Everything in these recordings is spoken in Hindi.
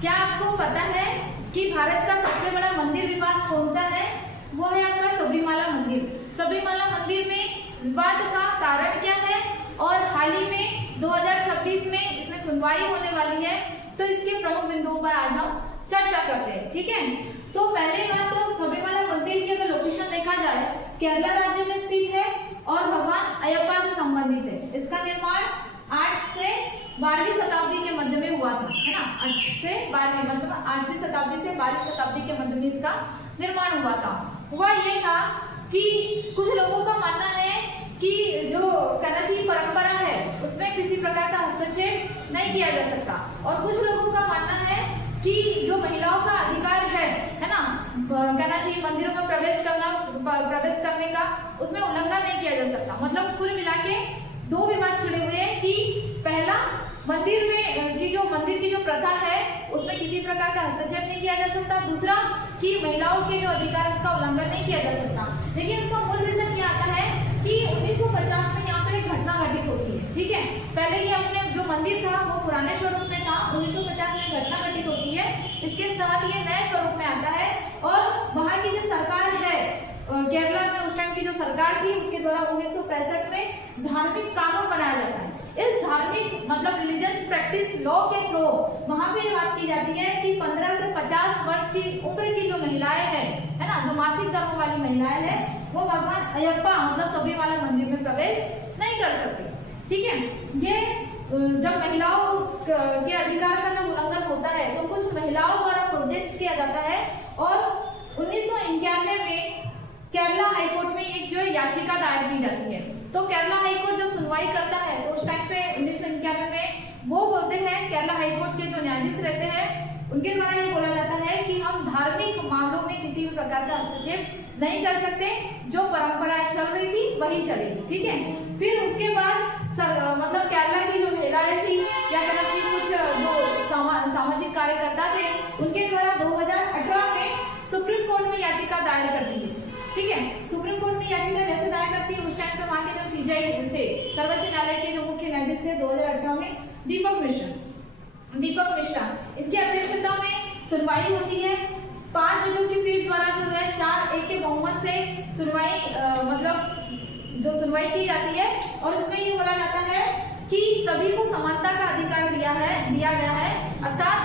क्या आपको पता है कि भारत का सबसे बड़ा मंदिर विवाद कौन सा है? वो है आपका सबरीमाला मंदिर। सबरीमाला मंदिर में विवाद का कारण क्या है और हाल ही में 2026 में इसमें सुनवाई होने वाली है, तो इसके प्रमुख बिंदुओं पर आज हम चर्चा करते हैं। ठीक है, तो पहले बात तो सबरीमाला मंदिर की अगर लोकेशन देखा जाए, केरला राज्य में स्थित है और भगवान अयप्पा से संबंधित है। इसका निर्माण 8 से 12वीं शताब्दी के मध्य में हुआ था, है ना। 8 से 12वीं मतलब 8वीं शताब्दी से 12वीं शताब्दी के मध्य में इसका निर्माण हुआ था। हुआ ये था कि कुछ लोगों का मानना है कि जो कनाची परंपरा है उसमें किसी प्रकार का हस्तक्षेप नहीं किया जा सकता, और कुछ लोगों का मानना है कि जो महिलाओं का अधिकार है ना, कनाची मंदिरों में प्रवेश करने का, उसमें उल्लंघन नहीं किया जा सकता। मतलब कुल मिला के दो विवाद छिड़े हुए हैं कि पहला, मंदिर में की जो प्रथा है उसमें किसी प्रकार का हस्तक्षेप नहीं किया जा सकता। दूसरा कि महिलाओं के जो अधिकार है उसका उल्लंघन नहीं किया जा सकता। देखिए, इसका मूल रीजन क्या आता है कि 1950 में यहाँ पर एक घटना घटित होती है। ठीक है, पहले ये अपने जो मंदिर था वो पुराने स्वरूप में था, 1950 में घटना घटित होती है, इसके साथ ये नए स्वरूप में आता है और वहाँ की जो सरकार है केरला में उस टाइम की जो सरकार थी उसके द्वारा 1965 में धार्मिक कानून बनाया जाता है। इस धार्मिक मतलब रिलीजियस प्रैक्टिस लॉ के थ्रू वहां पे बात की जाती है कि 15 से 50 वर्ष की उम्र की जो महिलाएं हैं, है ना, जो मासिक धर्म वाली महिलाएं हैं, वो भगवान अयप्पा मतलब सबरीमाला मंदिर में प्रवेश नहीं कर सकती। ठीक है, ये जब महिलाओं के अधिकार का जब उल्लंघन होता है तो कुछ महिलाओं द्वारा प्रोटेस्ट किया जाता है और 1991 में केरला हाईकोर्ट में एक जो याचिका दायर की जाती है। तो केरला हाईकोर्ट जब सुनवाई करता है तो उस टाइम पे 1991 में वो बोलते हैं, केरला हाईकोर्ट के जो न्यायाधीश रहते हैं उनके द्वारा ये बोला जाता है कि हम धार्मिक मामलों में किसी भी प्रकार का हस्तक्षेप नहीं कर सकते, जो परंपराएं चल रही थी वही चलेगी। ठीक है, फिर उसके बाद मतलब केरला की जो महिलाएं थी या कराची कुछ जो सामाजिक कार्यकर्ता थे उनके द्वारा 2018 में सुप्रीम कोर्ट में याचिका दायर करती है। ठीक है, सुप्रीम कोर्ट में याचिका जैसे दायर करती है उस टाइम पे वहां के जो सीजेआई थे, सर्वोच्च न्यायालय के जो मुख्य न्यायाधीश थे 2018 में दीपक मिश्रा, इनकी अध्यक्षता में सुनवाई होती है। 5 जजों की पीठ द्वारा जो है 4-1 के बहुमत से सुनवाई की जाती है और इसमें ये बोला जाता है कि सभी को समानता का अधिकार दिया गया है, अर्थात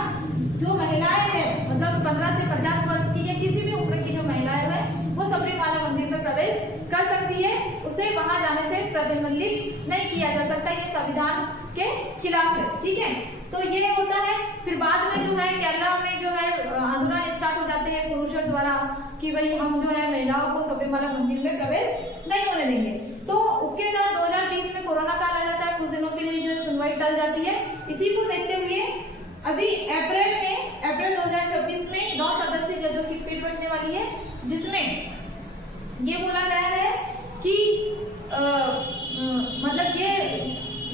जो महिलाएं हैं मतलब 15 से 50 वर्ष की या किसी भी उम्र की जो महिलाएं हैं वो सबरीमाला मंदिर में प्रवेश कर सकती है, उसे वहां जाने से प्रतिबंधित नहीं किया जा सकता, ये संविधान के खिलाफ है। ठीक है, तो ये होता है। फिर बाद में जो है केरला में जो है आंदोलन स्टार्ट हो जाते हैं पुरुषों द्वारा कि भाई हम जो है महिलाओं को सबरीमाला मंदिर में प्रवेश नहीं होने देंगे। तो उसके बाद 2020 में कोरोना काल आ जाता है, कुछ दिनों के लिए जो है सुनवाई टल जाती है। इसी को देखते हुए अभी अप्रैल 2026 में 9 सदस्यीय जजों की पीठ बैठने वाली है, जिसमें ये बोला गया है कि मतलब ये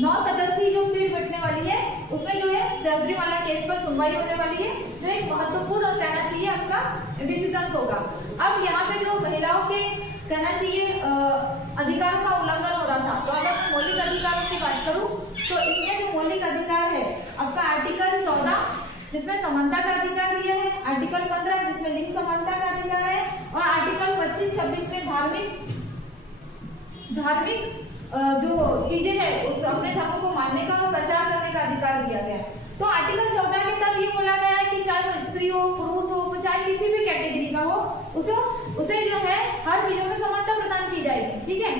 9 सदस्यीय जो पीठ बैठने वाली है उसमें जो है सबरीमाला केस पर सुनवाई होने वाली है, जो एक महत्वपूर्ण और कहना चाहिए आपका डिसीजन होगा। अब यहाँ पे जो महिलाओं के कहना चाहिए अधिकार का उल्लंघन हो रहा था, तो अगर मैं मौलिक अधिकारों की बात करूं तो इसमें जो मौलिक अधिकार है आपका आर्टिकल 14 जिसमें समानता का अधिकार दिया है, आर्टिकल 15 जिसमें लिंग समानता का अधिकार है और आर्टिकल 25-26 में धार्मिक जो चीजें हैं उस अपने धर्म को मानने का और प्रचार करने का अधिकार दिया गया है। तो आर्टिकल 14 के तहत ये बोला गया है कि चाहे वो स्त्री हो, पुरुष हो, चाहे किसी भी कैटेगरी का हो, उसे जो है हर चीजों में समानता प्रदान की जाएगी। ठीक है,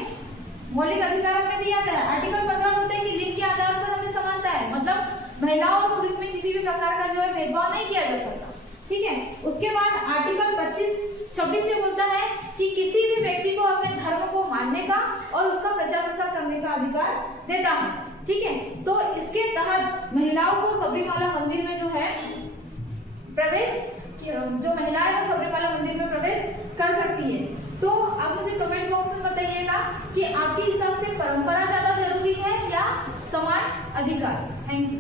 मौलिक अधिकार में दिया गया। आर्टिकल 15 बोलते हैं कि लिंग के आधार पर हमें समानता है, मतलब महिलाओं और पुरुष में किसी भी प्रकार का जो है भेदभाव नहीं किया जा सकता। ठीक है, उसके बाद आर्टिकल 25-26 से बोलता है कि किसी भी व्यक्ति को अपने धर्म को मानने का और उसका प्रचार प्रसार करने का अधिकार देता है। ठीक है, तो इसके तहत महिलाओं को सबरीमाला मंदिर में जो है प्रवेश, जो महिलाएं वो सबरीमाला मंदिर में प्रवेश कर सकती है। तो आप मुझे कमेंट बॉक्स में बताइएगा कि आपके हिसाब से परंपरा ज्यादा जरूरी है या समान अधिकार। Thank you.